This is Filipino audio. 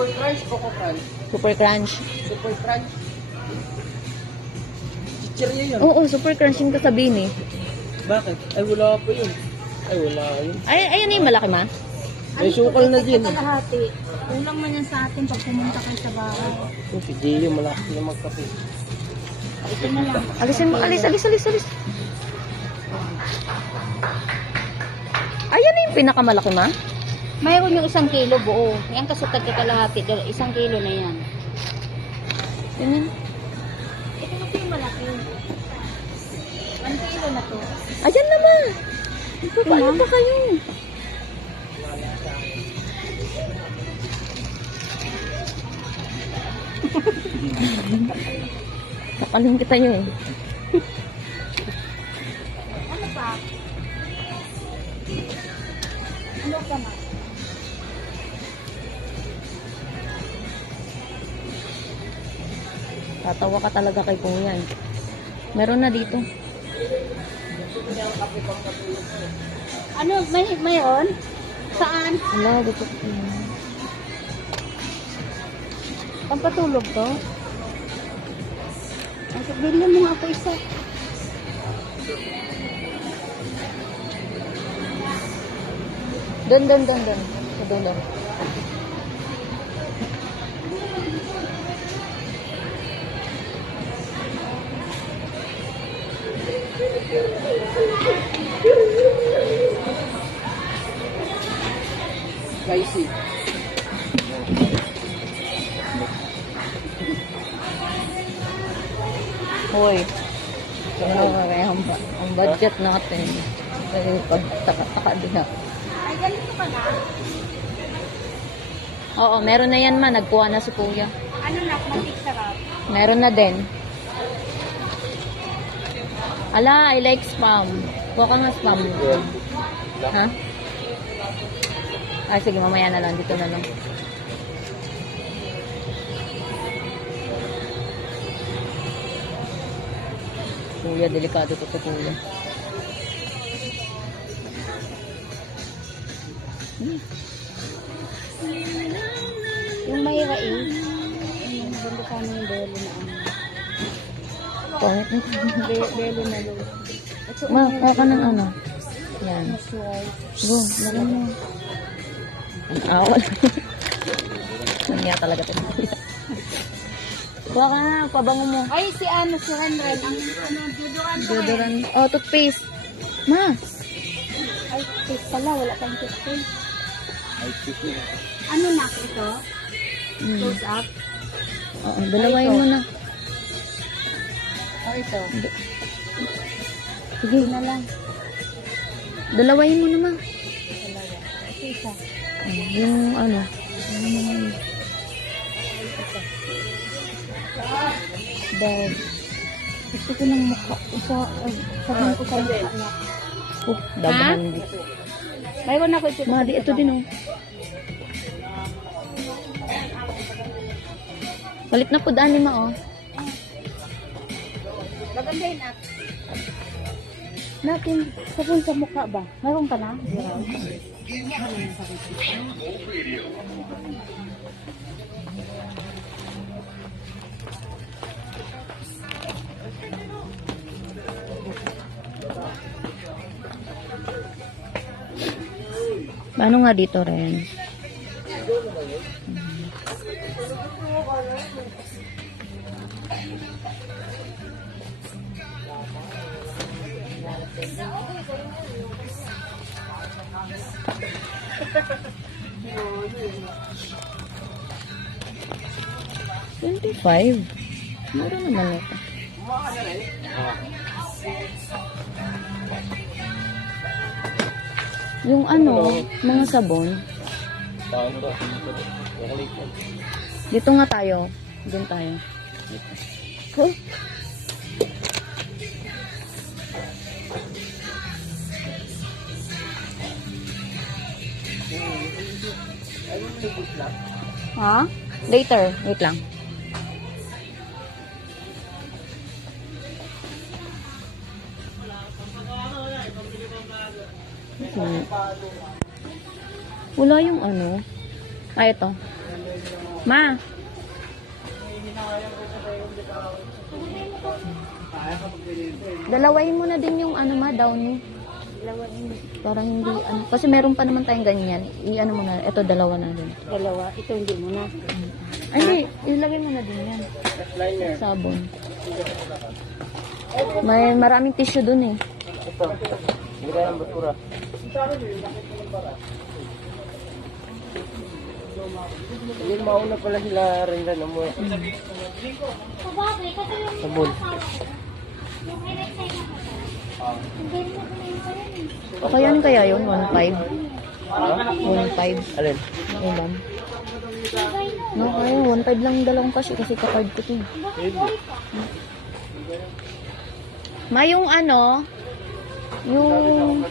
Super Crunch, Coco Crunch. Super Crunch. Super Crunch. Chichirya yun. Oo, Super Crunch yung kasabihin eh. Bakit? Ay, wala pa yun. Ay, wala yun. Ay, ayun yung malaki ma. May sukal na din. Kalahati. Kulang man yan sa atin pag pumunta kayo sa bahay. Yung si Gio, malaki na magkape. Ito na lang. Alisin mo, alis. Ayan na yung pinakamalaki ma. Mayroon yung 1 kilo buo. Yan kasutag ka kalahati. 1 kilo na yan. Ganyan. Ito na yung malaki. 1 kilo na to. Ayan naman. Paano pa kayo? Nakaling kita yun. Ano pa? Ano ka na? Tatawa ka talaga kay Kuya. Meron na dito. Ano? Mayroon? Saan? Wala, dito. Pampatulog to? Ay, bilhin mo nga ako isa. Doon. Doon. Spicy. Hoy. Ang budget natin. Pagtaka-taka din na. Ay, ganito ka na? Oo, meron na yan ma. Nagkuha na si Kuya. Ano na? Matik sarap. Meron na din. Ala, I like spam. Kuha ka nga spam. Ha? Ay, sige, mamaya na lang. Dito na lang. Kuya, delikado to Kuya. Yung may rain. Yung bando ka ng belo na ano. Pangit na. Belo na lo. Ma, kuha ka ng ano. Yan. Sure. Go, lagyan mo. Awal. Nangyaya talaga ito. Kuha ka na, pabango mo. Ay, si Renren. Ang deodorant. Deodorant. Oh, toothpaste. Ma. Ay, toothpaste pala. Wala kang toothpaste. Ano na ito? Close up? Oo, dalawain mo na. O ito? Sige na lang. Dalawain mo naman. Dalawa. Ito isa. Yung ano. Bag. Gusto ko ng mukha. Sabihin ko sa mukha niya. Dabahan dito. Mayroon ako ito. Ma, di ito din oh. Palit na po daan lima oh. Maganda yun ah. Natin, sabon sa mukha ba? Mayroon ka na? Paano nga dito rin? $25. Mura naman ito. Yung ano, mga sabon. Dito nga tayo. Doon tayo. Huh? Ha? Later. Wait lang. Wala yung ano. Ah, ito. Ma. Dalawain mo na din yung ano ma, downy. Parang hindi, ano. Kasi meron pa naman tayong ganyan. I-ano mo na, ito dalawa na din. Dalawa. Ito hindi mo na. Ay, hindi, ilagay mo na din yan. Liner. Sabon. May maraming tissue dun eh. Ito. Hindi kaya ng basura. Hindi mauna pala sila rin na mo. Sabon. Okay, ano kaya yun? 1.5? 1.5? Alin? Ilan? No, kaya 1.5 lang dalawang kasi ka-card ko to. Ma, yung ano, yung...